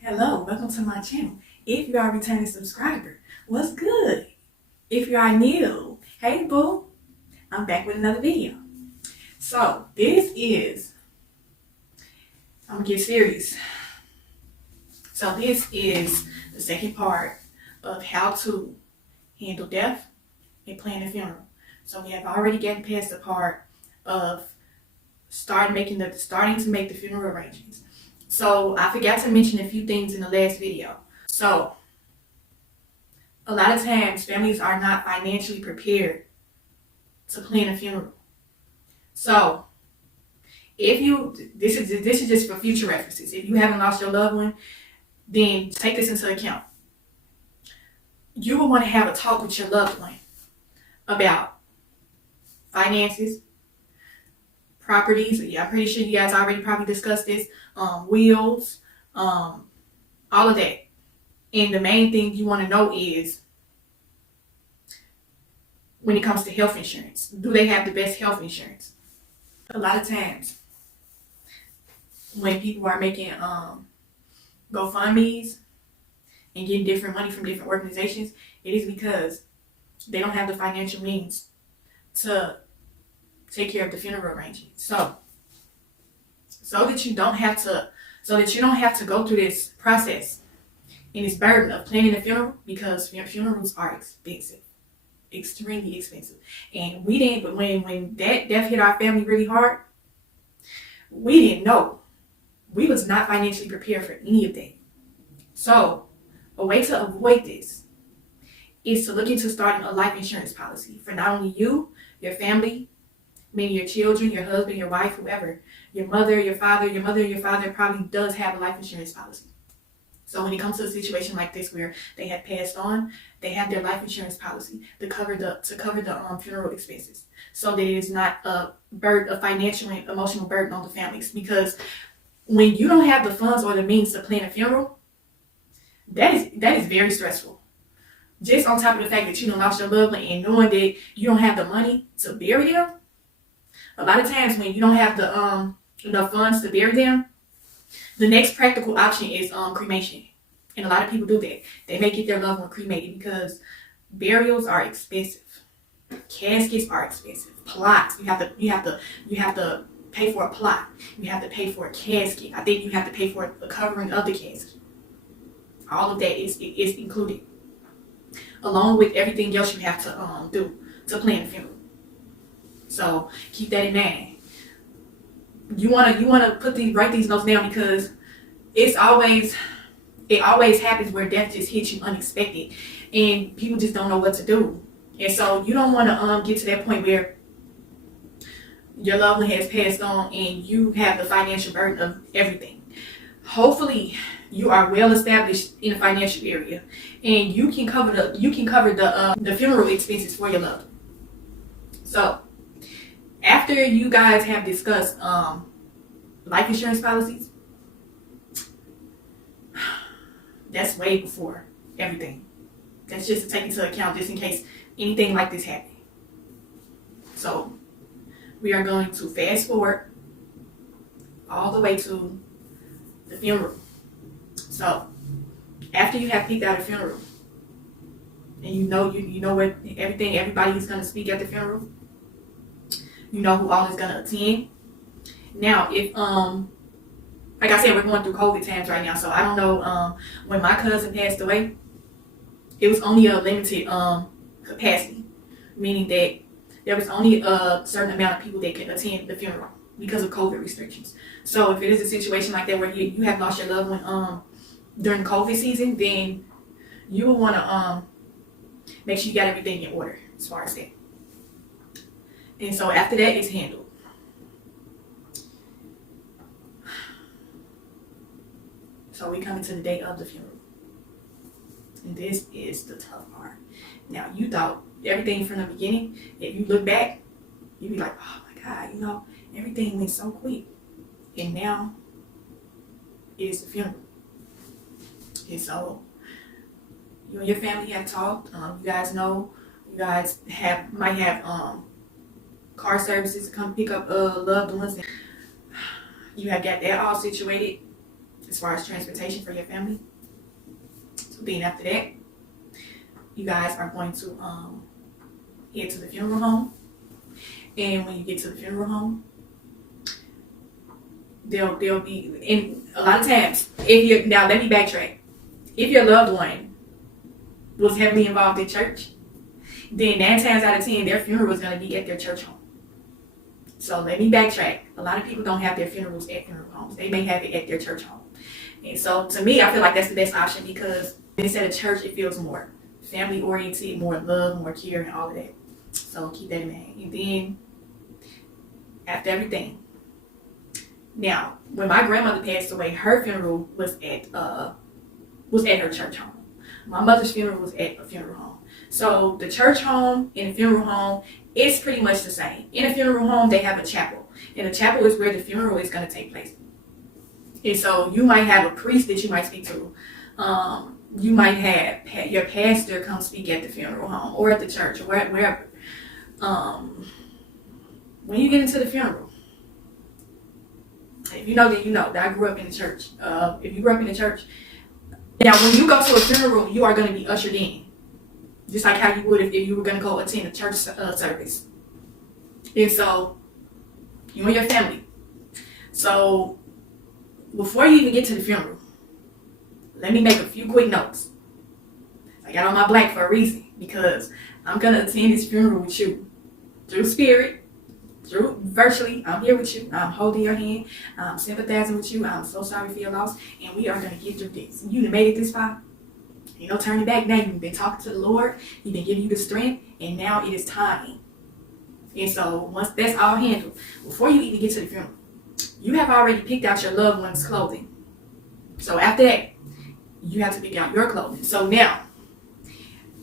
Hello, welcome to my channel. If you are a returning subscriber, what's good? If you are new, hey boo, I'm back with another video. So I'm gonna get serious. So this is the second part of how to handle death and plan a funeral. So we have already gotten past the part of starting to make the funeral arrangements. So I forgot to mention a few things in the last video. So a lot of times families are not financially prepared to plan a funeral. So this is just for future references. If you haven't lost your loved one, then take this into account. You will want to have a talk with your loved one about finances, properties. Yeah, I'm pretty sure you guys already probably discussed this. Wills, all of that. And the main thing you want to know is when it comes to health insurance, do they have the best health insurance? A lot of times when people are making GoFundMe's and getting different money from different organizations, it is because they don't have the financial means to take care of the funeral arrangements. So that you don't have to go through this process and this burden of planning a funeral, because funerals are expensive, extremely expensive. And but when that death hit our family really hard, we didn't know. We was not financially prepared for any of that. So a way to avoid this is to look into starting a life insurance policy for not only you, your family, maybe your children, your husband, your wife, whoever, your mother, your father. Your mother or your father probably does have a life insurance policy. So when it comes to a situation like this where they have passed on, they have their life insurance policy to cover the funeral expenses, so that it is not a financial and emotional burden on the families. Because when you don't have the funds or the means to plan a funeral, that is very stressful. Just on top of the fact that you done lost your loved one and knowing that you don't have the money to bury them. A lot of times when you don't have the enough funds to bury them, the next practical option is cremation. And a lot of people do that. They may get their loved one cremated because burials are expensive. Caskets are expensive. Plots, you have to pay for a plot. You have to pay for a casket. I think you have to pay for the covering of the casket. All of that is included, along with everything else you have to do to plan a funeral. So keep that in mind. You wanna write these notes down, because it always happens where death just hits you unexpected and people just don't know what to do. And so you don't want to get to that point where your loved one has passed on and you have the financial burden of everything. Hopefully you are well established in the financial area and you can cover the funeral expenses for your loved one. So after you guys have discussed life insurance policies, that's way before everything. That's just to take into account, just in case anything like this happens. So we are going to fast forward all the way to the funeral. So after you have picked out a funeral and you know what everybody is going to speak at the funeral, you know who all is going to attend. Now, if like I said, we're going through COVID times right now, so I don't know. When my cousin passed away, it was only a limited capacity, meaning that there was only a certain amount of people that could attend the funeral because of COVID restrictions. So if it is a situation like that where you have lost your loved one during COVID season, then you will want to make sure you got everything in order as far as that. And so after that, it's handled. So we come into the day of the funeral. And this is the tough part. Now, you thought everything from the beginning, if you look back, you'd be like, oh my God, everything went so quick. And now it is the funeral. And so you and your family have talked. You guys know, you guys might have car services to come pick up loved ones. You have got that all situated. as far as transportation for your family. So then after that, you guys are going to head to the funeral home. And when you get to the funeral home, they'll be, in a lot of times, now let me backtrack. If your loved one was heavily involved in church, then 9 times out of 10, their funeral is going to be at their church home. So let me backtrack. A lot of people don't have their funerals at funeral homes. They may have it at their church home. And so to me, I feel like that's the best option, because instead of church, it feels more family oriented, more love, more care, and all of that. So keep that in mind. And then after everything, now when my grandmother passed away, her funeral was at her church home. My mother's funeral was at a funeral home. So the church home and the funeral home is pretty much the same. In a funeral home, they have a chapel, and the chapel is where the funeral is going to take place. And so you might have a priest that you might speak to. You might have your pastor come speak at the funeral home or at the church or wherever. When you get into the funeral, if you know, then you know that I grew up in the church. If you grew up in the church, now when you go to a funeral, you are going to be ushered in, just like how you would if you were going to go attend a church service. And so you and your family. So before you even get to the funeral, let me make a few quick notes. I got on my black for a reason, because I'm going to attend this funeral with you through spirit, through virtually. I'm here with you. I'm holding your hand. I'm sympathizing with you. I'm so sorry for your loss. And we are going to get through this. You done made it this far. Ain't no turning back now. You've been talking to the Lord. He's been giving you the strength. And now it is time. And so once that's all handled, before you even get to the funeral, you have already picked out your loved one's clothing. So after that, you have to pick out your clothing. So now,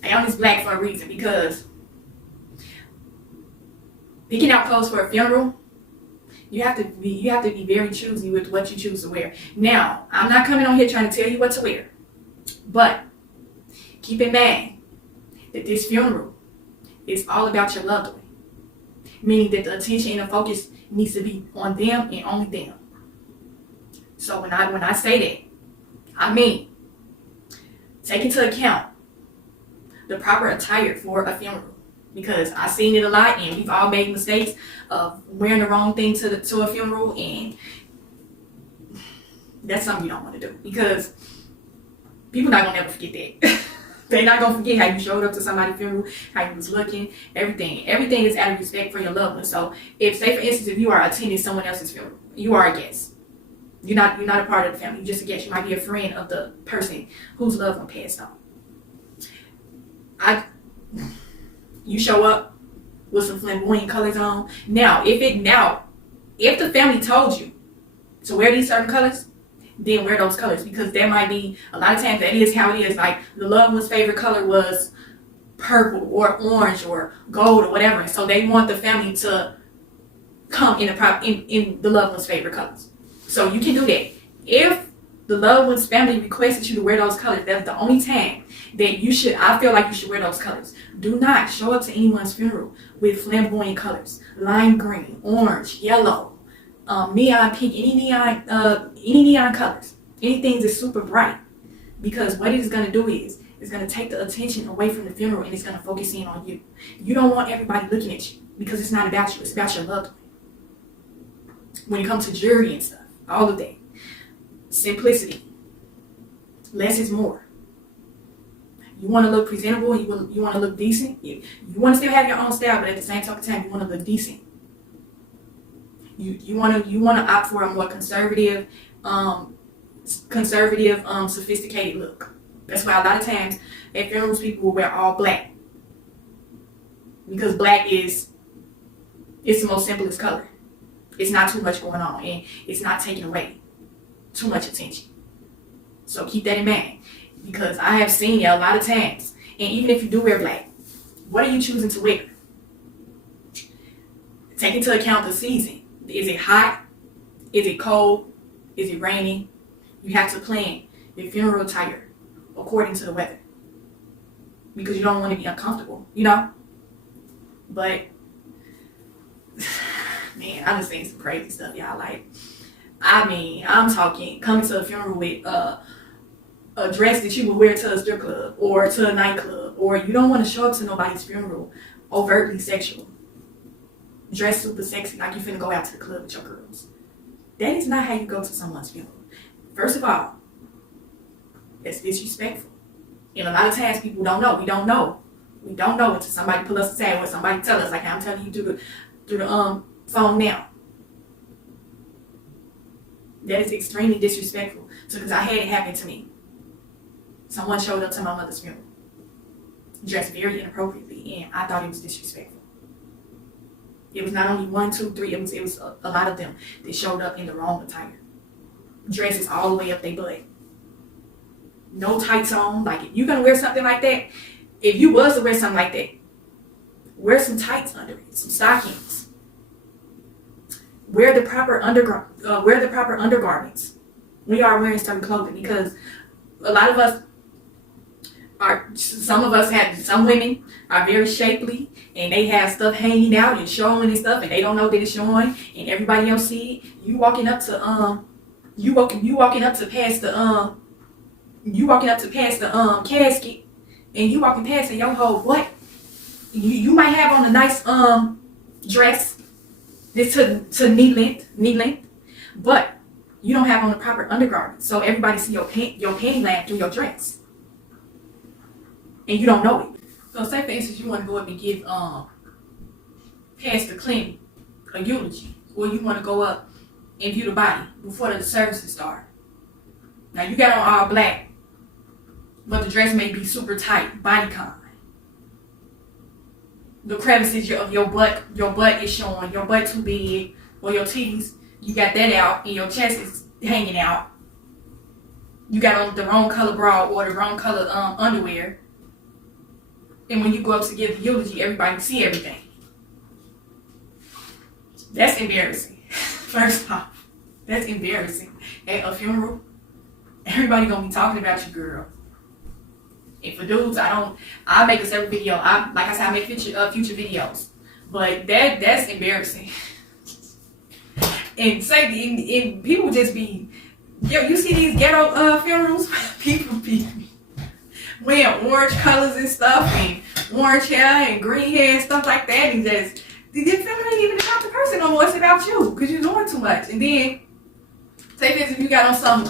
I on this black for a reason, because picking out clothes for a funeral, you have to be very choosy with what you choose to wear. Now, I'm not coming on here trying to tell you what to wear, but keep in mind that this funeral is all about your loved one, meaning that the attention and the focus needs to be on them and only them. So when I say that, I mean take into account the proper attire for a funeral, because I've seen it a lot, and we've all made mistakes of wearing the wrong thing to a funeral, and that's something you don't want to do, because people not gonna never forget that. They're not gonna forget how you showed up to somebody's funeral, how you was looking, everything. Everything is out of respect for your loved one. So if, say for instance, if you are attending someone else's funeral, you are a guest. You're not a part of the family. You're just a guest. You might be a friend of the person whose loved one passed on. You show up with some flamboyant colors on. Now, if the family told you to wear these certain colors, then wear those colors, because there might be, a lot of times that is how it is. Like the loved one's favorite color was purple or orange or gold or whatever, and so they want the family to come in the loved one's favorite colors. So you can do that. If the loved one's family requested you to wear those colors, that's the only time that I feel like you should wear those colors. Do not show up to anyone's funeral with flamboyant colors, lime green, orange, yellow, neon pink, any neon colors, anything that's super bright, because what it is going to do is it's going to take the attention away from the funeral, and it's going to focus in on you. You don't want everybody looking at you, because it's not about you, it's about your loved one. When it comes to jewelry and stuff, all of that, simplicity, less is more. You want to look presentable, you want to look decent, you want to still have your own style, but at the same time you want to look decent. You want to opt for a more conservative, sophisticated look. That's why a lot of times at funerals people will wear all black, because black it's the most simplest color. It's not too much going on, and it's not taking away too much attention. So keep that in mind, because I have seen it a lot of times. And even if you do wear black, what are you choosing to wear? Take into account the season. Is it hot? Is it cold? Is it raining? You have to plan your funeral attire according to the weather, because you don't want to be uncomfortable, But man, I done seen some crazy stuff, y'all. Like, I mean, I'm talking coming to a funeral with a dress that you would wear to a strip club or to a nightclub, or you don't want to show up to nobody's funeral overtly sexual. Dress super sexy like you finna go out to the club with your girls. That is not how you go to someone's funeral. First of all, that's disrespectful. And a lot of times people don't know. We don't know. We don't know until somebody pull us aside or somebody tell us, like I'm telling you through the phone now. That is extremely disrespectful. So because I had it happen to me. Someone showed up to my mother's funeral, dressed very inappropriately, and I thought it was disrespectful. It was not only 1, 2, 3, it was a lot of them that showed up in the wrong attire. Dresses all the way up their butt. No tights on. Like, if you're gonna wear something like that, if you was to wear something like that, wear some tights under it, some stockings. Wear the proper undergarments when you are wearing certain clothing, because a lot of us some women are very shapely and they have stuff hanging out and showing and stuff, and they don't know that it's showing, and everybody else see it. You walking up to past the casket, and you walking past and your whole what? You might have on a nice dress that's to knee length, but you don't have on the proper undergarment, so everybody see your panty line through your dress, and you don't know it. So say for instance you want to go up and give Pastor Clinton a eulogy, or you want to go up and view the body before the services start. Now you got on all black, but the dress may be super tight, bodycon. The crevices of your butt is showing, your butt too big, or your titties, you got that out, and your chest is hanging out. You got on the wrong color bra or the wrong color underwear. And when you go up to give the eulogy, everybody can see everything. That's embarrassing. First off, that's embarrassing. At a funeral, everybody gonna be talking about you, girl. And for dudes, I make a separate video. Like I said, I make future videos. But that's embarrassing. And and people just be, you see these ghetto funerals, people be wearing orange colors and stuff, and orange hair and green hair and stuff like that, and just the family ain't even about the person no more. It's about you, because you're doing too much. And then say this, if you got on some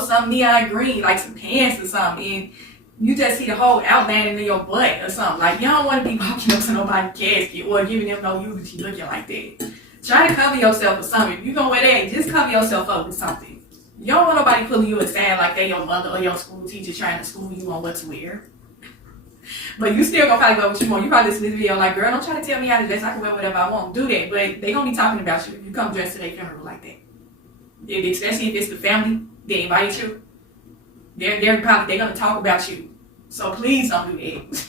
some neon green, like some pants or something, and you just see the whole outline of your butt or something. Like, you don't want to be walking up to nobody's casket or giving them no eulogy looking like that. Try to cover yourself with something. If you're going to wear that, just cover yourself up with something. You don't want nobody pulling you aside like they your mother or your school teacher trying to school you on what to wear. But you still gonna probably wear what you want. You probably listen to this video like, girl, don't try to tell me how to dress. I can wear whatever I want. Do that. But they gonna be talking about you if you come dressed to their funeral like that. Especially if it's the family that invited you. They're gonna talk about you. So please don't do that.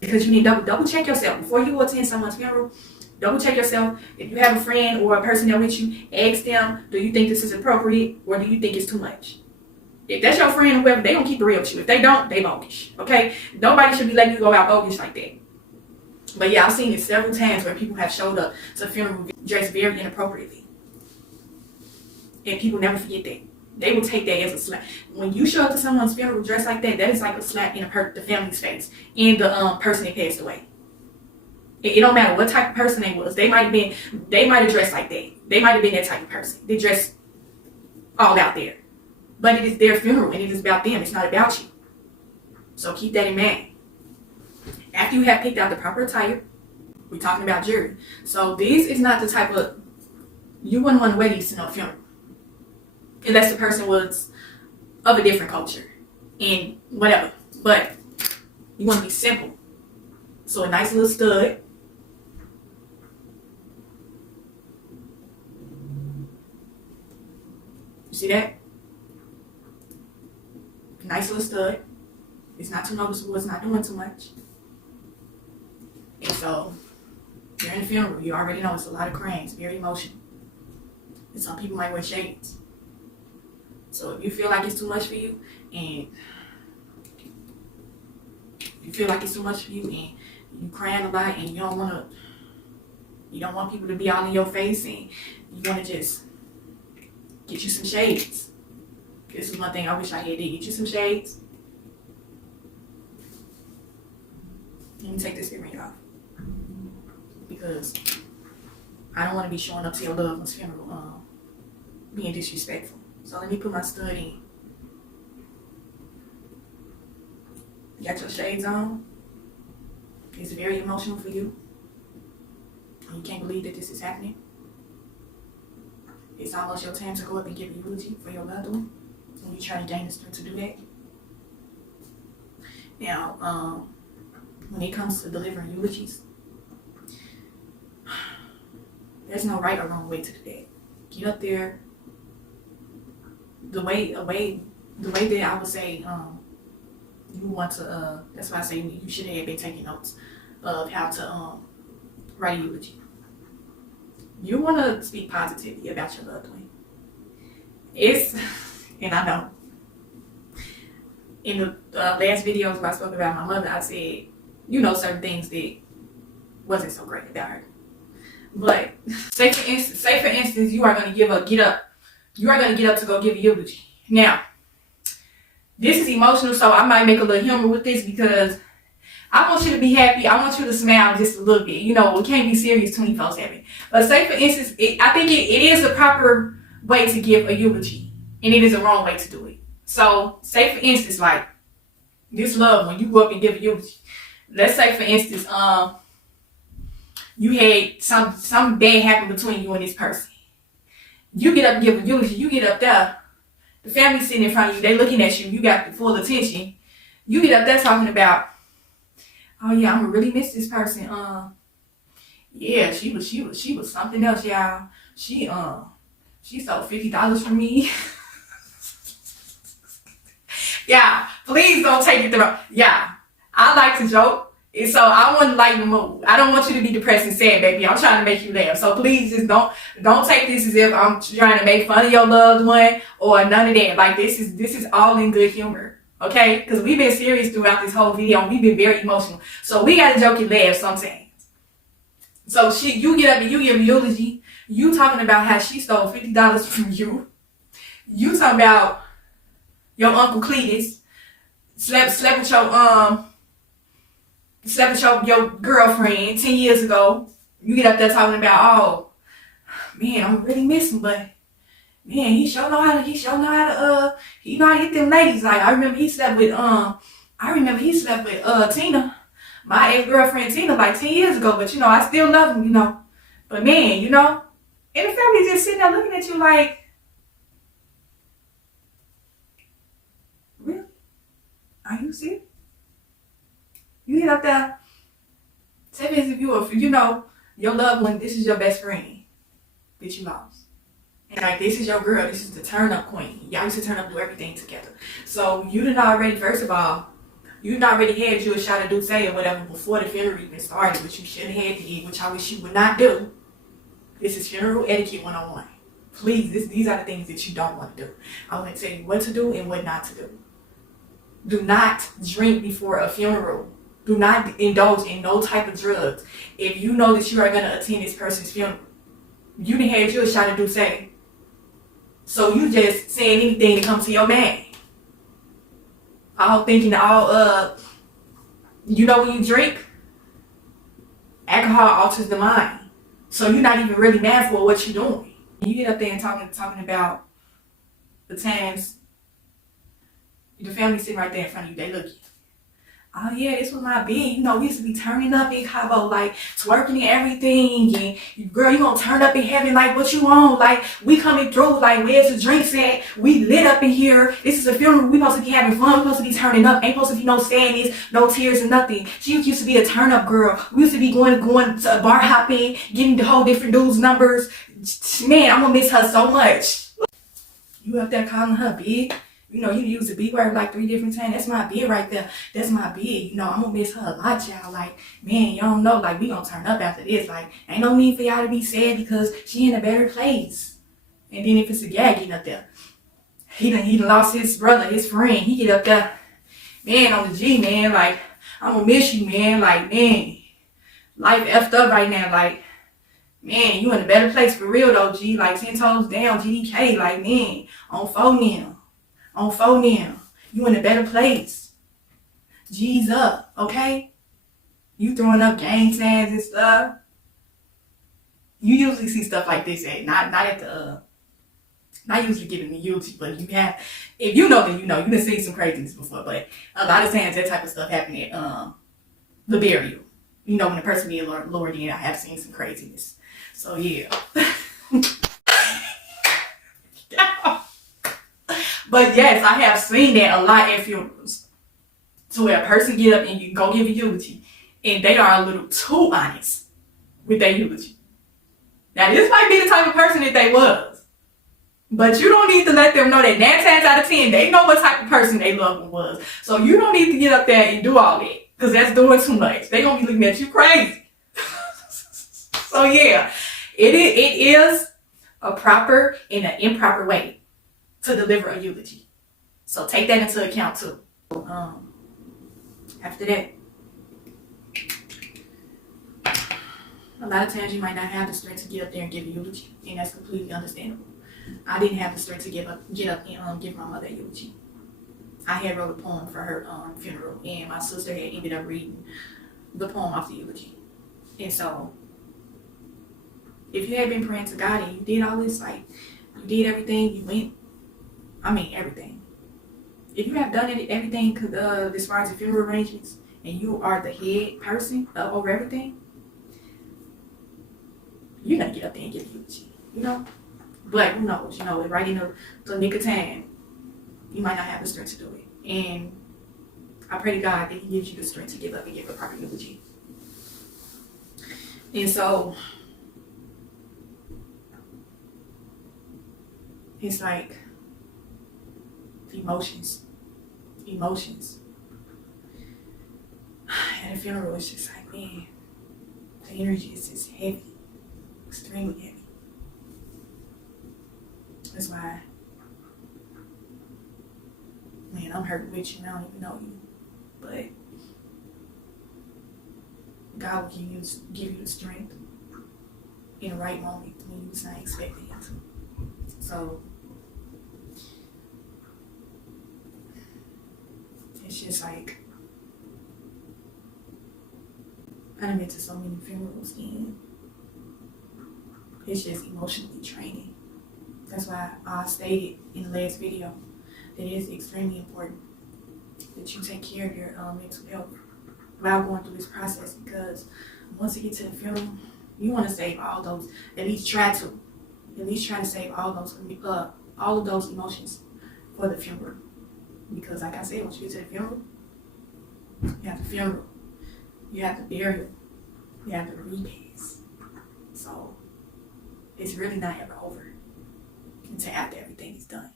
Because you need to double check yourself before you attend someone's funeral. Double check yourself. If you have a friend or a person there with you, ask them, do you think this is appropriate, or do you think it's too much? If that's your friend or whoever, they gonna keep it real with you. If they don't, they bogus. Okay? Nobody should be letting you go out bogus like that. But yeah, I've seen it several times where people have showed up to funeral dressed very inappropriately. And people never forget that. They will take that as a slap. When you show up to someone's funeral dressed like that, that is like a slap in the family's face and the person that passed away. It don't matter what type of person they was. They might have dressed like that. They might have been that type of person. They dressed all out there. But it is their funeral and it is about them. It's not about you. So keep that in mind. After you have picked out the proper attire, we're talking about jewelry. So this is not the type of, you wouldn't want to wear these to no funeral. Unless the person was of a different culture and whatever. But you want to be simple. So a nice little stud. You see that? Nice little stud. It's not too noticeable. It's not doing too much. And so, during the funeral, you already know it's a lot of cranes, very emotional. And some people might wear shades. So if you feel like it's too much for you, and you crying a lot, and you don't want You don't want people to be all in your face, and you want to just get you some shades. This is one thing I wish I had to get you some shades. Let me take this earring off, because I don't want to be showing up to your loved one's funeral being disrespectful. So let me put my stud in. You got your shades on. It's very emotional for you. And you can't believe that this is happening. It's almost your time to go up and give a eulogy for your loved one. And you're trying to gain the strength to do that. Now, when it comes to delivering eulogies, there's no right or wrong way to do that. Get up there. The way that I would say, you want to, that's why I say you should have been taking notes of how to write a eulogy. You want to speak positively about your loved one. And I know, in the last videos where I spoke about my mother, I said, certain things that wasn't so great about her. But say for instance, you are going to get up to go give a eulogy. Now, this is emotional, so I might make a little humor with this, because I want you to be happy. I want you to smile just a little bit. We can't be serious 24/7. But say for instance, I think it is a proper way to give a eulogy, and it is a wrong way to do it. So say for instance, like this loved one, you go up and give a eulogy. Let's say for instance, you had some bad happen between you and this person. You get up and give a eulogy. You get up there. The family sitting in front of you. They looking at you. You got the full attention. You get up there talking about, oh yeah, I'm gonna really miss this person. Yeah, she was something else, y'all. She sold $50 for me. Yeah, please don't take it the wrong. Yeah, I like to joke. And so I want to lighten the mood. I don't want you to be depressed and sad, baby. I'm trying to make you laugh. So please just don't take this as if I'm trying to make fun of your loved one or none of that. Like this is all in good humor. Okay? Because we've been serious throughout this whole video and we've been very emotional. So we gotta joke and laugh sometimes. So you get up and you give a eulogy. You talking about how she stole $50 from you. You talking about your Uncle Cletus slept with your girlfriend 10 years ago. You get up there talking about, oh man, I'm really missing, but man, he sure know how to hit them ladies. Like I remember he slept with Tina, my ex-girlfriend Tina, like 10 years ago, but I still love him, But man, and the family just sitting there looking at you like, really? Are you serious? You get up there, say this if your loved one, this is your best friend that you lost. And like, this is your girl, this is the turn up queen. Y'all used to turn up, do everything together. So you done already, first of all, you done already had you a shot of Douce or whatever before the funeral even started, which you should have had to eat, which I wish you would not do. This is funeral etiquette 101. Please, these are the things that you don't want to do. I want to tell you what to do and what not to do. Do not drink before a funeral. Do not indulge in no type of drugs. If you know that you are going to attend this person's funeral, you done had you a shot of Douce. So you just saying anything that comes to your mind. All thinking, when you drink, alcohol alters the mind. So you're not even really mad for what you're doing. You get up there and talking about the times the family sitting right there in front of you, they look at you. Oh yeah, this was my bed. We used to be turning up in Cabo, like twerking and everything. And girl, you gonna turn up in heaven like what you want? Like we coming through, like where's the drinks at? We lit up in here. This is a funeral. We supposed to be having fun. We supposed to be turning up. Ain't supposed to be no sadness, no tears or nothing. She used to be a turn up girl. We used to be going to bar hopping, getting the whole different dudes' numbers. Man, I'm gonna miss her so much. You up there calling her big? You use the B word like 3 different times. That's my bid right there. That's my bid. I'm gonna miss her a lot, y'all. Like, man, y'all don't know. Like, we gonna turn up after this. Like, ain't no need for y'all to be sad because she in a better place. And then if it's a guy getting up there, he done lost his brother, his friend. He get up there, man, on the G, man. Like, I'm gonna miss you, man. Like, man, life effed up right now. Like, Man, you in a better place for real though, G. Like 10 toes down, GDK. Like, man, on phone now. On phone now. You in a better place. G's up, okay? You throwing up gang signs and stuff. You usually see stuff like this at not at the not usually giving me eulogy, but you have, if you know, then you know. You done seen some craziness before, but a lot of times that type of stuff happen at the burial. You know, when the person being lowered in, I have seen some craziness. So yeah. But yes, I have seen that a lot at funerals. So where a person get up and you go give a eulogy, and they are a little too honest with their eulogy. Now this might be the type of person that they was, but you don't need to let them know that 9 times out of 10 they know what type of person they loved one was. So you don't need to get up there and do all that, because that's doing too much. They gonna be looking at you crazy. So yeah, it is a proper and an improper way to deliver a eulogy. So take that into account too. After that, a lot of times you might not have the strength to get up there and give a eulogy, and that's completely understandable. I didn't have the strength to get up and give my mother a eulogy. I had wrote a poem for her funeral, and my sister had ended up reading the poem off the eulogy. And so, if you had been praying to God and you did all this, like, you did everything, you went, everything. If you have done everything as far as the funeral arrangements, and you are the head person over everything, you're going to get up there and give a eulogy, you know? But who knows, you know, right in the nick of time, you might not have the strength to do it. And I pray to God that He gives you the strength to give up and give a proper eulogy. And so, it's like emotions. At a funeral, it's just like, man, the energy is just heavy, extremely heavy. That's why, man, I'm hurt with you and I don't even know you. But God will give you the strength in the right moment when you was not expecting Him to. So it's just like, I done been to so many funerals and it's just emotionally draining. That's why I stated in the last video that it is extremely important that you take care of your mental health while going through this process, because once you get to the funeral, you want to save all those, at least try to save all of those emotions for the funeral. Because like I said, once you get to the funeral, you have the funeral, you have the burial, you have the repast. So it's really not ever over until after everything is done.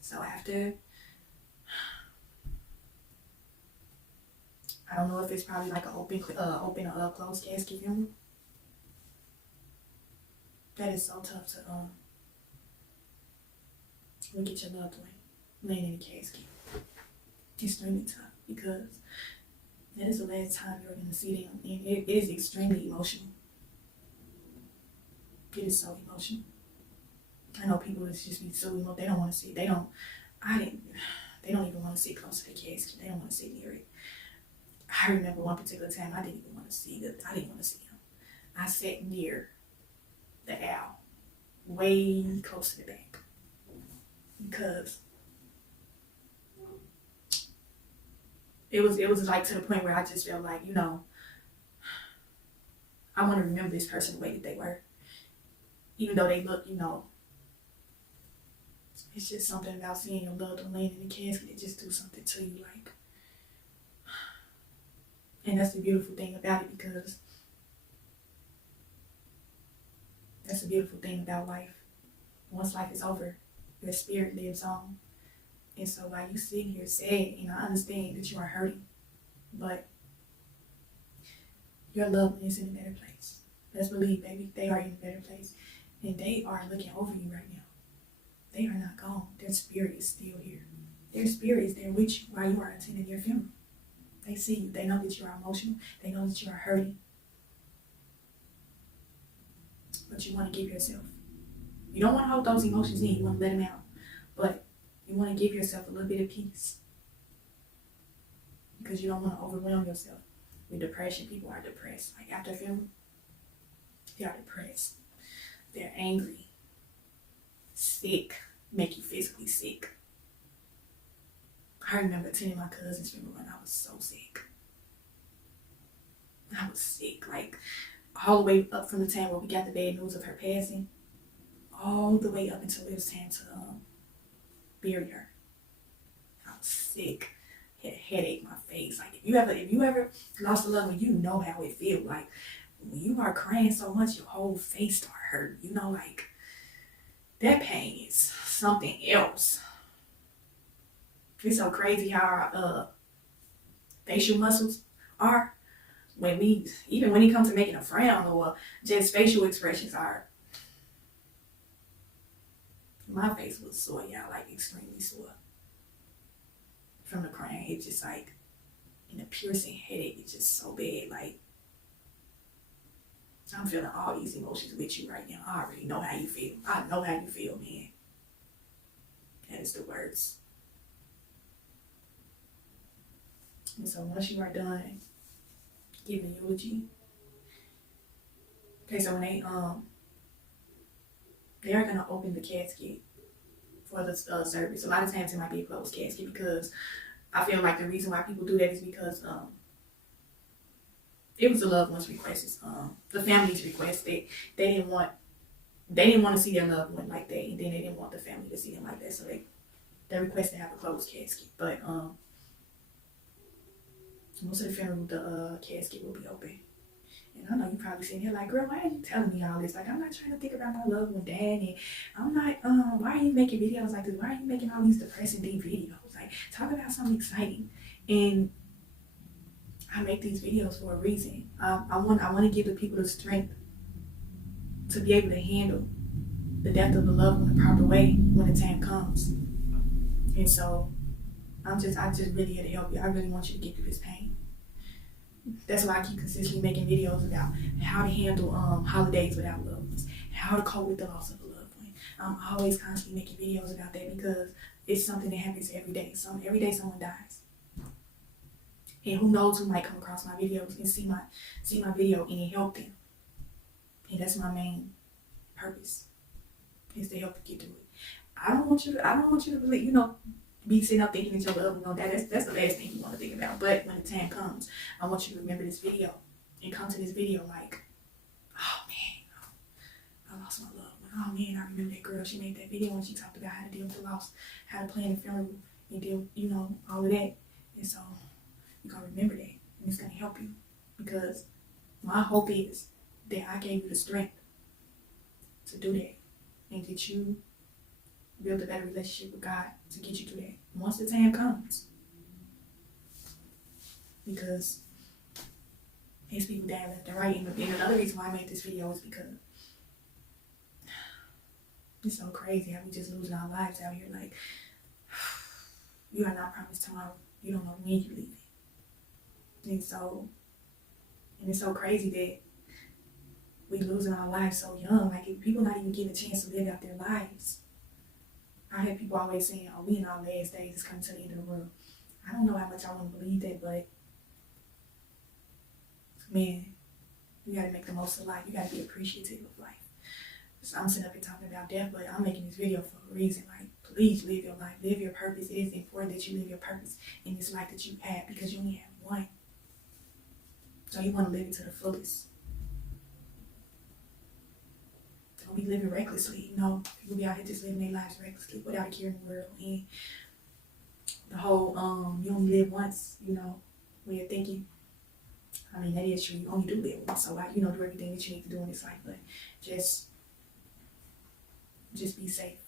So after, I don't know if it's probably like an open or closed casket funeral. That is so tough to look at your loved one laying in a casket. Extremely tough, because that is the last time you're going to see them, and it is extremely emotional. It is so emotional. I know people is just be so emotional. They don't want to see it. They don't even want to sit close to the casket. They don't want to sit near it. I remember one particular time I didn't want to see him. I sat near the aisle, way close to the back, because it was like to the point where I just felt like, you know, I want to remember this person the way that they were, even though they look, you know. It's just something about seeing your loved one laying in the casket. It just do something to you, like. And that's the beautiful thing about it, because that's the beautiful thing about life. Once life is over, your spirit lives on. And so while you sitting here sad, and I understand that you are hurting, but your loved one is in a better place. Let's believe, baby, they are in a better place. And they are looking over you right now. They are not gone. Their spirit is still here. Their spirit is there with you while you are attending your funeral. They see you. They know that you are emotional. They know that you are hurting. but you want to give yourself. You don't want to hold those emotions in. You want to let them out. But you want to give yourself a little bit of peace. Because you don't want to overwhelm yourself with depression. People are depressed. Like after a funeral, they are depressed. They're angry, sick, make you physically sick. I remember attending my cousin's funeral and I was so sick. I was sick, like all the way up from the time where we got the bad news of her passing, all the way up until it was time to bury her. I was sick, had a headache, my face. Like if you ever lost a loved one, you know how it feels. Like when you are crying so much, your whole face start hurting. You know, like that pain is something else. It's so crazy how our facial muscles are. Even when it comes to making a frown or just facial expressions are. My face was sore, y'all, like extremely sore. From the crying, it's just like, and the piercing headache is just so bad. Like, I'm feeling all these emotions with you right now. I already know how you feel. I know how you feel, man. That is the worst. And so once you are done giving eulogy, okay, so when they are gonna open the casket for the service. A lot of times it might be a closed casket because I feel like the reason why people do that is because it was the loved one's request. The family's request. They didn't want to see their loved one like that, and then they didn't want the family to see them like that, so they request to have a closed casket. But most of the funeral, the casket will be open. And I know you probably sitting here like, girl, why are you telling me all this? Like, I'm not trying to think about my loved one dad, and I'm not, why are you making videos like this? Why are you making all these depressing deep videos? Like, talk about something exciting. And I make these videos for a reason. I want to give the people the strength to be able to handle the death of a loved one the proper way when the time comes. And so I just really here to help you. I really want you to get through this pain. That's why I keep consistently making videos about how to handle holidays without loved ones, how to cope with the loss of a loved one. I'm always constantly making videos about that because it's something that happens every day. Every day someone dies. And who knows who might come across my videos and see my video and it help them. And that's my main purpose, is to help you get through it. I don't want you to really, be sitting up thinking that your loved one gonna die. That's the last thing you want to think about. But when the time comes, I want you to remember this video and come to this video like, oh man, I lost my loved one. Oh man, I remember that girl. She made that video and she talked about how to deal with the loss, how to plan a funeral and deal, all of that. And so you're gonna remember that, and it's gonna help you, because my hope is that I gave you the strength to do that and that you build a better relationship with God to get you through that once the time comes. Because there's people dying left and right. And another reason why I made this video is because it's so crazy how we just losing our lives out here. Like, you are not promised tomorrow. You don't know when you leave it. And it's so crazy that we losing our lives so young. Like, people not even getting a chance to live out their lives. I hear people always saying, oh, we in our last days, it's coming to the end of the world. I don't know how much I want to believe that, but man, you gotta make the most of life. You gotta be appreciative of life. So I'm sitting up here talking about death, but I'm making this video for a reason. Like, please live your life, live your purpose. It is important that you live your purpose in this life that you have, because you only have one. So you want to live it to the fullest. Don't be living recklessly. People be out here just living their lives recklessly without a care in the world. And the whole you only live once, way of thinking. I mean, that is true. You only do live once, so do everything that you need to do in this life. But just be safe.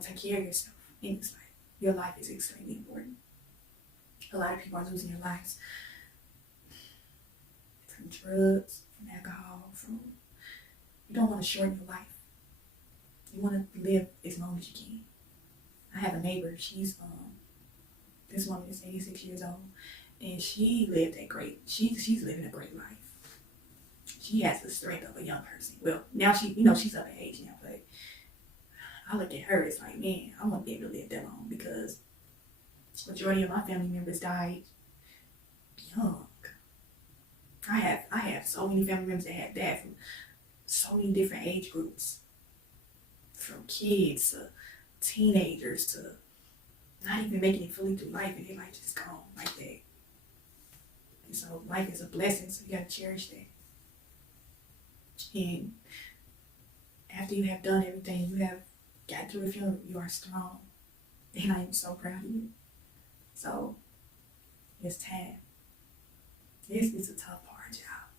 Take care of yourself in this life. Your life is extremely important. A lot of people are losing their lives from drugs, from alcohol, you don't want to shorten your life. You want to live as long as you can. I have a neighbor. This woman is 86 years old, and she lived she's living a great life. she has the strength of a young person. Well, now she's up in age now, but I look at her, it's like, man, I want to be able to live that long because majority of my family members died young. I have so many family members that had that from so many different age groups, from kids to teenagers to not even making it fully through life, and they like just gone like that. And so life is a blessing, so you gotta cherish that. And after you have done everything, you have got through a funeral, you are strong. And I am so proud of you. So it's time. This is a tough part, y'all.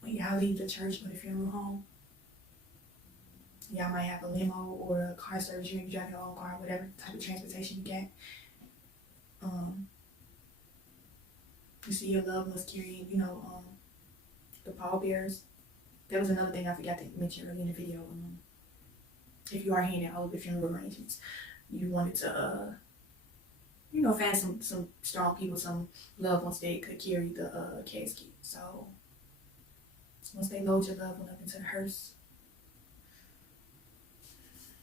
When y'all leave the church or the funeral home, y'all might have a limo or a car service. You drive your own car, whatever type of transportation you get. You see your loved ones carrying, the pallbearers. That was another thing I forgot to mention earlier in the video. If you are handing all of the funeral arrangements, you wanted to, find some strong people, some loved ones that could carry the casket. So once they load your loved one up into the hearse,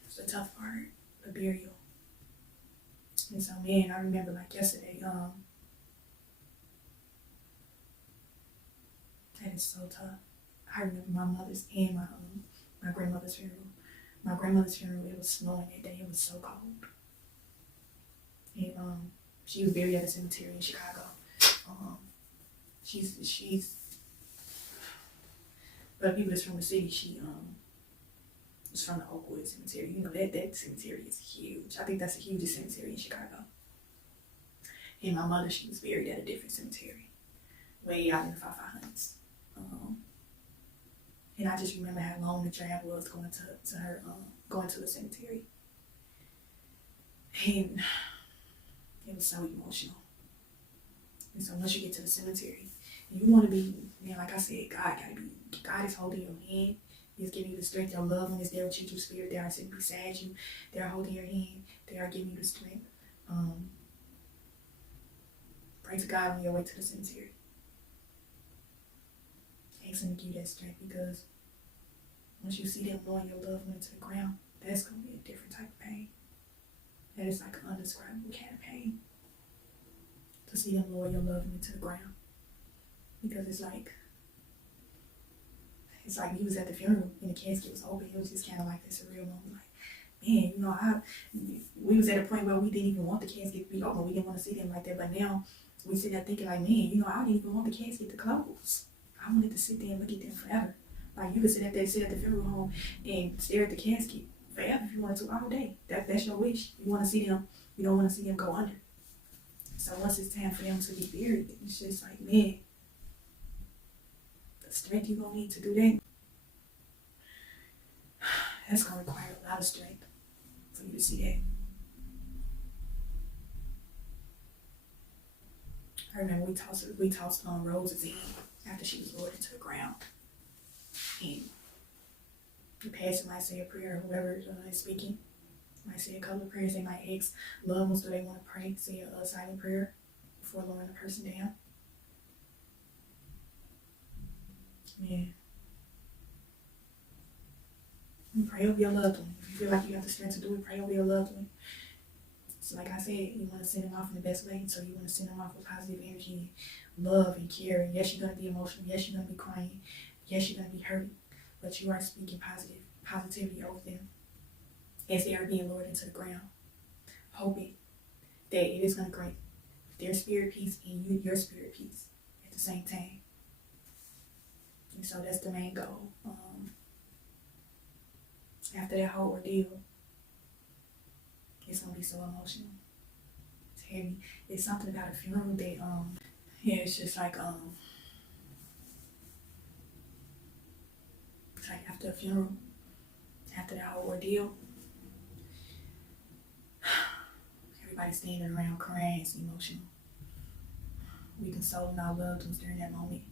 it's the tough part, the burial. And so, man, I remember like yesterday, that is so tough. I remember my mother's and my grandmother's funeral. My grandmother's funeral, it was snowing that day. It was so cold. And she was buried at a cemetery in Chicago. She's but people that's from the city, she was from the Oakwood Cemetery. That cemetery is huge. I think that's the hugest cemetery in Chicago. And my mother, she was buried at a different cemetery, way out in the 5500s. And I just remember how long the drive was going to her, going to the cemetery. And it was so emotional. And so once you get to the cemetery, you want to be, like I said, God is holding your hand. He's giving you the strength. Your loved one is there with you through spirit. They are sitting beside you. They are holding your hand. They are giving you the strength. Pray to God on your way to the cemetery. Ask him to give you that strength, because once you see them blowing your loved one into the ground, that's going to be a different type of pain. That is like an undescribable kind of pain. To see them lower your loved one into the ground. Because it's like you was at the funeral and the casket was open. It was just kind of like this surreal moment. Like, man, we was at a point where we didn't even want the casket to be open. We didn't want to see them like that. But now we sit there thinking like, man, I didn't even want the casket to close. I wanted to sit there and look at them forever. Like, you could sit at the funeral home and stare at the casket forever if you wanted to, all day. That's your wish. You want to see them. You don't want to see them go under. So once it's time for them to be buried, it's just like, man, the strength you're going to need to do that, that's going to require a lot of strength for you to see that. I remember we tossed roses in after she was lowered into the ground. And the pastor might say a prayer, whoever is speaking might say a couple of prayers. They might ask loved ones, do they want to pray, say a silent prayer before lowering the person down. Man. And pray over your loved one. If you feel like you have the strength to do it, pray over your loved one. So like I said, you want to send them off in the best way. So you want to send them off with positive energy, love, and care. And yes, you're going to be emotional. Yes, you're going to be crying. Yes, you're going to be hurting. But you are speaking positivity over them as they are being lowered into the ground, hoping that it is going to grant their spirit peace and your spirit peace at the same time. And so that's the main goal. After that whole ordeal, it's going to be so emotional. It's heavy. It's something about a funeral that, it's just like, it's like after a funeral, after that whole ordeal, everybody's standing around crying. It's emotional. We consoling our loved ones during that moment,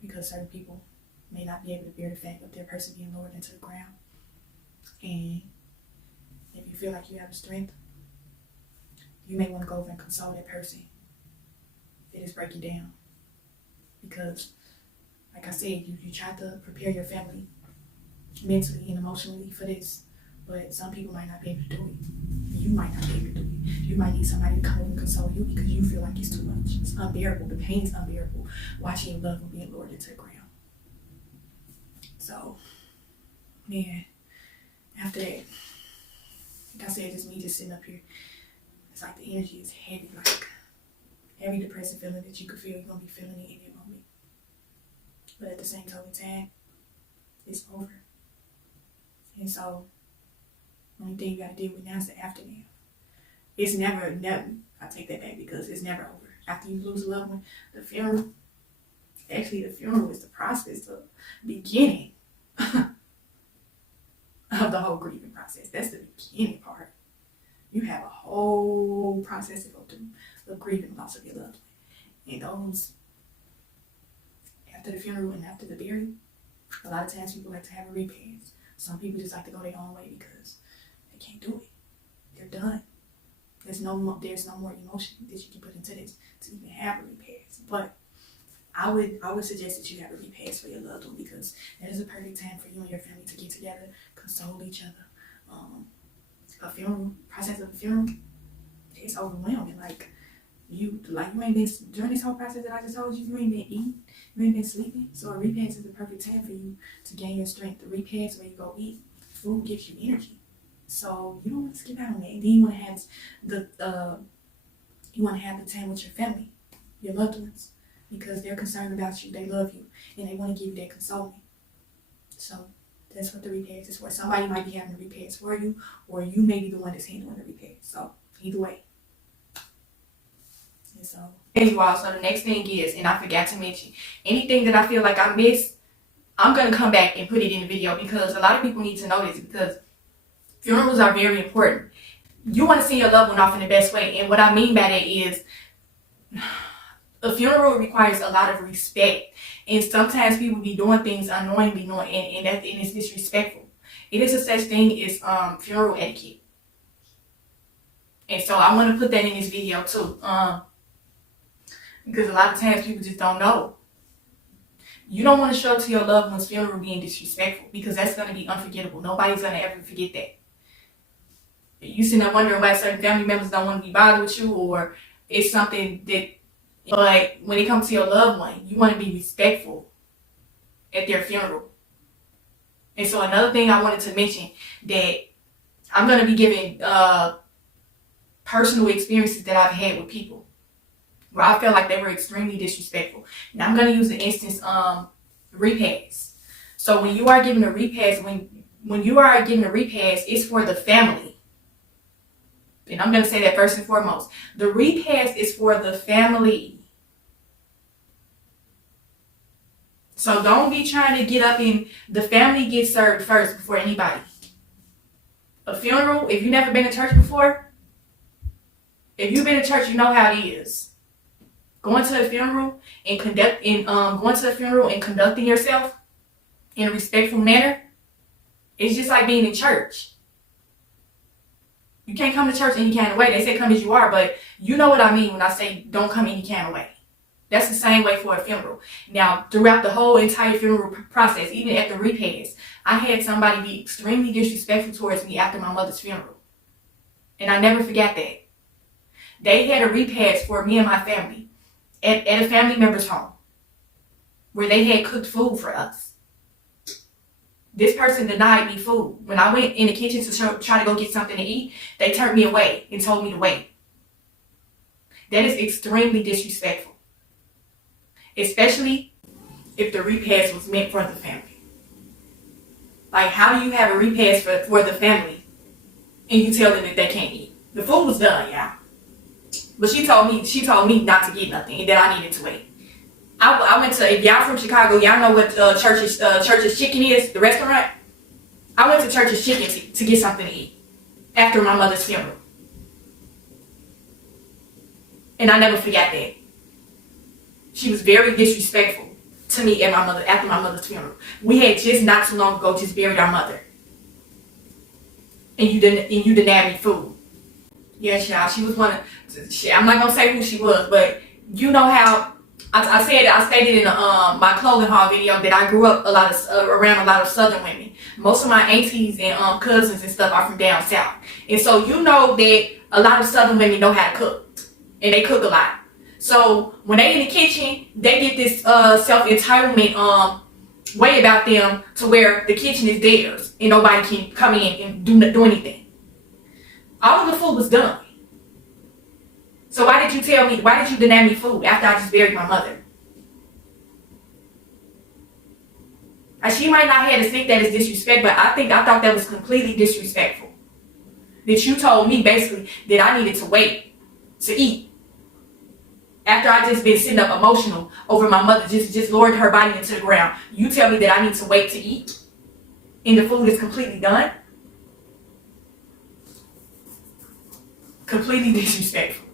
because certain people may not be able to bear the fact of their person being lowered into the ground. And if you feel like you have the strength, you may want to go over and console that person that is breaking down. Because Like I said, you try to prepare your family mentally and emotionally for this, but some people might not be able to do it. You might not be able to do it. You might need somebody to come over and console you because you feel like it's too much. It's unbearable. The pain is unbearable. Watching your loved one being lowered into the ground. So, man, after that, like I said, just me just sitting up here. It's like the energy is heavy, like every depressive feeling that you could feel, you're gonna be feeling it in that moment. But at the same token time, it's over. And so, the only thing you gotta deal with now is the aftermath. It's never, I take that back because it's never over. After you lose a loved one, the funeral is the process, the beginning of the whole grieving process. That's the beginning part. You have a whole process to go through of grieving the loss of your loved one. And those, after the funeral and after the burial, a lot of times people like to have a repast. Some people just like to go their own way because they can't do it. They're done. There's no more emotion that you can put into this to even have a repast. But I would suggest that you have a repast for your loved one because that is a perfect time for you and your family to get together, console each other. A funeral, process of a funeral, it's overwhelming. Like you ain't been, during this whole process that I just told you, you ain't been eating, you ain't been sleeping. So a repast is the perfect time for you to gain your strength. The repast where you go eat, food gives you energy. So you don't want to skip out on that. And then you want to have the time with your family, your loved ones, because they're concerned about you, they love you, and they want to give you that consoling. So that's what the repast is for. Somebody might be having a repast for you, or you may be the one that's handling the repast. So either way. And so, anyway, so the next thing is, and I forgot to mention, anything that I feel like I missed, I'm going to come back and put it in the video because a lot of people need to know this because funerals are very important. You want to see your loved one off in the best way. And what I mean by that is a funeral requires a lot of respect. And sometimes people be doing things unknowingly, and it's disrespectful. It is a such thing as funeral etiquette. And so I want to put that in this video too. Because a lot of times people just don't know. You don't want to show up to your loved one's funeral being disrespectful because that's going to be unforgettable. Nobody's going to ever forget that. You sitting there wondering why certain family members don't want to be bothered with you, or it's something that, but when it comes to your loved one, you want to be respectful at their funeral. And so another thing I wanted to mention, that I'm going to be giving personal experiences that I've had with people where I felt like they were extremely disrespectful. Now I'm going to use the instance repast. So when you are giving a repast, when you are giving a repast, it's for the family. And I'm going to say that first and foremost. The repast is for the family. So don't be trying to get up and the family gets served first before anybody. A funeral, if you've never been to church before, if you've been to church, you know how it is. Going to a funeral and conducting yourself in a respectful manner, it's just like being in church. You can't come to church any kind of way. They say come as you are, but you know what I mean when I say don't come any kind of way. That's the same way for a funeral. Now, throughout the whole entire funeral process, even at the repast, I had somebody be extremely disrespectful towards me after my mother's funeral. And I never forgot that. They had a repast for me and my family at a family member's home where they had cooked food for us. This person denied me food. When I went in the kitchen to try to go get something to eat, they turned me away and told me to wait. That is extremely disrespectful. Especially if the repast was meant for the family. Like, how do you have a repast for the family and you tell them that they can't eat? The food was done, y'all. But she told me not to get nothing and that I needed to wait. I went to, if y'all from Chicago, y'all know what Church's Chicken is, the restaurant. I went to Church's Chicken to get something to eat after my mother's funeral. And I never forgot that. She was very disrespectful to me after my mother's funeral. We had just not too long ago just buried our mother. And you denied me food. Yes, y'all, she was I'm not going to say who she was, but you know how I stated in my clothing haul video that I grew up around a lot of Southern women. Most of my aunties and cousins and stuff are from down south, and so you know that a lot of Southern women know how to cook, and they cook a lot. So when they in the kitchen, they get this self-entitlement way about them to where the kitchen is theirs and nobody can come in and do anything. All of the food was done. So why did you deny me food after I just buried my mother? She might not have to think that as disrespect, but I thought that was completely disrespectful. That you told me basically that I needed to wait to eat. After I just been sitting up emotional over my mother just lowered her body into the ground. You tell me that I need to wait to eat and the food is completely done? Completely disrespectful.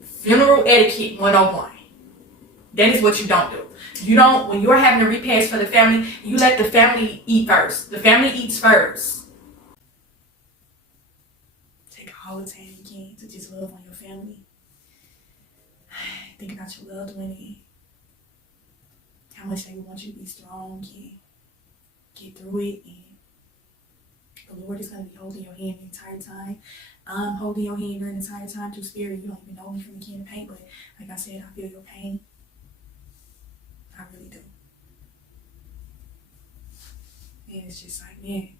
Funeral etiquette 101. That is what you don't do. When you're having a repast for the family, you let the family eat first. The family eats first. Take all the time you can to just love on your family. Think about your loved one and how much they want you to be strong and get through it. And the Lord is going to be holding your hand the entire time. I'm holding your hand during the entire time through spirit. You don't even know me from the can of paint, but like I said, I feel your pain. I really do. And it's just like, man.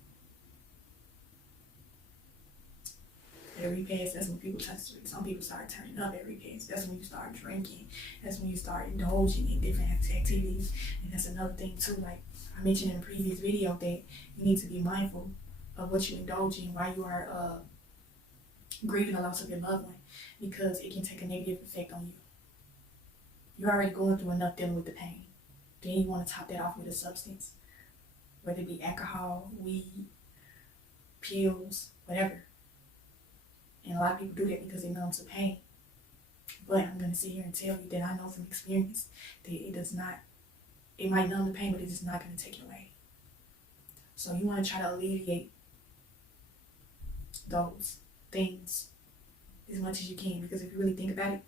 At repast, that's when people some people start turning up at repast. That's when you start drinking. That's when you start indulging in different activities. And that's another thing too, like I mentioned in a previous video, that you need to be mindful of what you indulge in while you are grieving the loss of your loved one, because it can take a negative effect on you. You're already going through enough dealing with the pain. Then you want to top that off with a substance, whether it be alcohol, weed, pills, whatever. And a lot of people do that because it numbs the pain. But I'm going to sit here and tell you that I know from experience that it might numb the pain, but it is not going to take it away. So you want to try to alleviate those things as much as you can, because if you really think about it,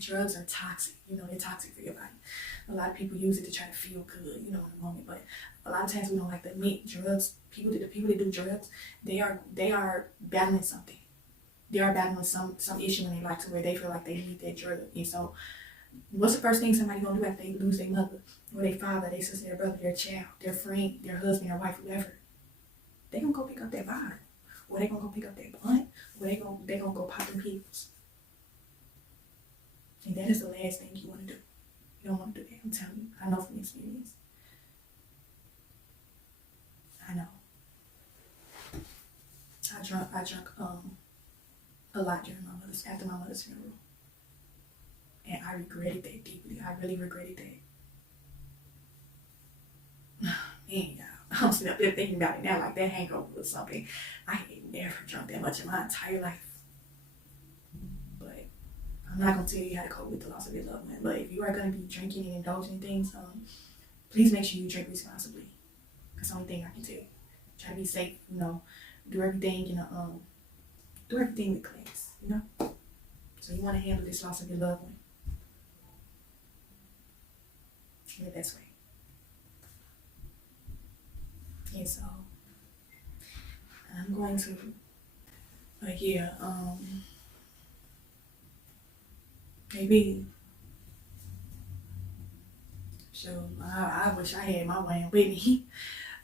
drugs are toxic. They're toxic for your body. A lot of people use it to try to feel good, in the moment. But a lot of times we don't like to admit drugs. The people that do drugs, they are battling something. They are battling some issue in their life to where they feel like they need that drug. And so, what's the first thing somebody gonna do after they lose their mother, or their father, their sister, their brother, their child, their friend, their husband, their wife, whoever? They gonna go pick up that bottle, or they gonna go pick up that blunt, or they gonna go pop them pills. And that is the last thing you want to do. You don't want to do that. I'm telling you. I know from experience. I know. I drunk a lot after my mother's funeral. And I regretted that deeply. I really regretted that. Man, I'm sitting up there thinking about it now like that hangover was something. I had never drunk that much in my entire life. But I'm not going to tell you how to cope with the loss of your loved one. But if you are going to be drinking and indulging in things, please make sure you drink responsibly. That's the only thing I can tell you. Try to be safe, do everything do everything with class, So you want to handle this loss of your loved one in the best way. And so I'm going to, maybe. So I wish I had my way with me,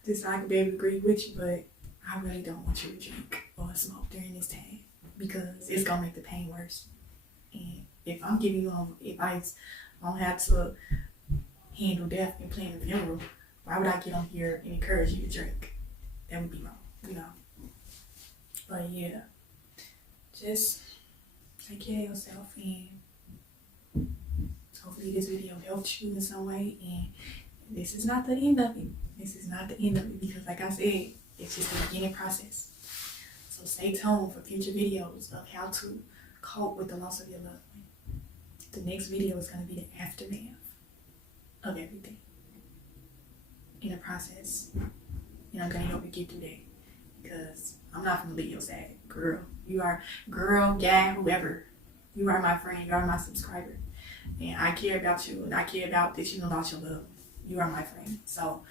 just so I could be able to agree with you, but I really don't want you to drink or smoke during this time, because it's gonna make the pain worse. And if I'm giving you advice on how to handle death and plan a funeral, why would I get on here and encourage you to drink? That would be wrong, But yeah, just take care of yourself, and hopefully this video helped you in some way. And this is not the end of it. This is not the end of it, because like I said, it's just the beginning process. So stay tuned for future videos of how to cope with the loss of your loved one. The next video is going to be the aftermath of everything in the process. And I'm going to help you get through that, because I'm not going to leave your side. Girl, you are, girl, guy, whoever. You are my friend. You are my subscriber. And I care about you, and I care about that you know about your love. You are my friend. So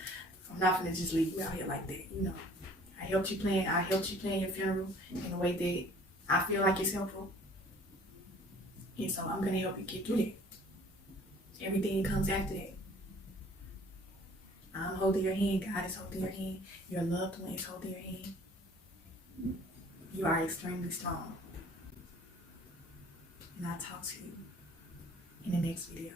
I'm not gonna just leave you out here like that, you know. I helped you plan your funeral in a way that I feel like it's helpful. And so I'm gonna help you get through that. Everything comes after that. I'm holding your hand, God is holding your hand, your loved one is holding your hand. You are extremely strong. And I'll talk to you in the next video.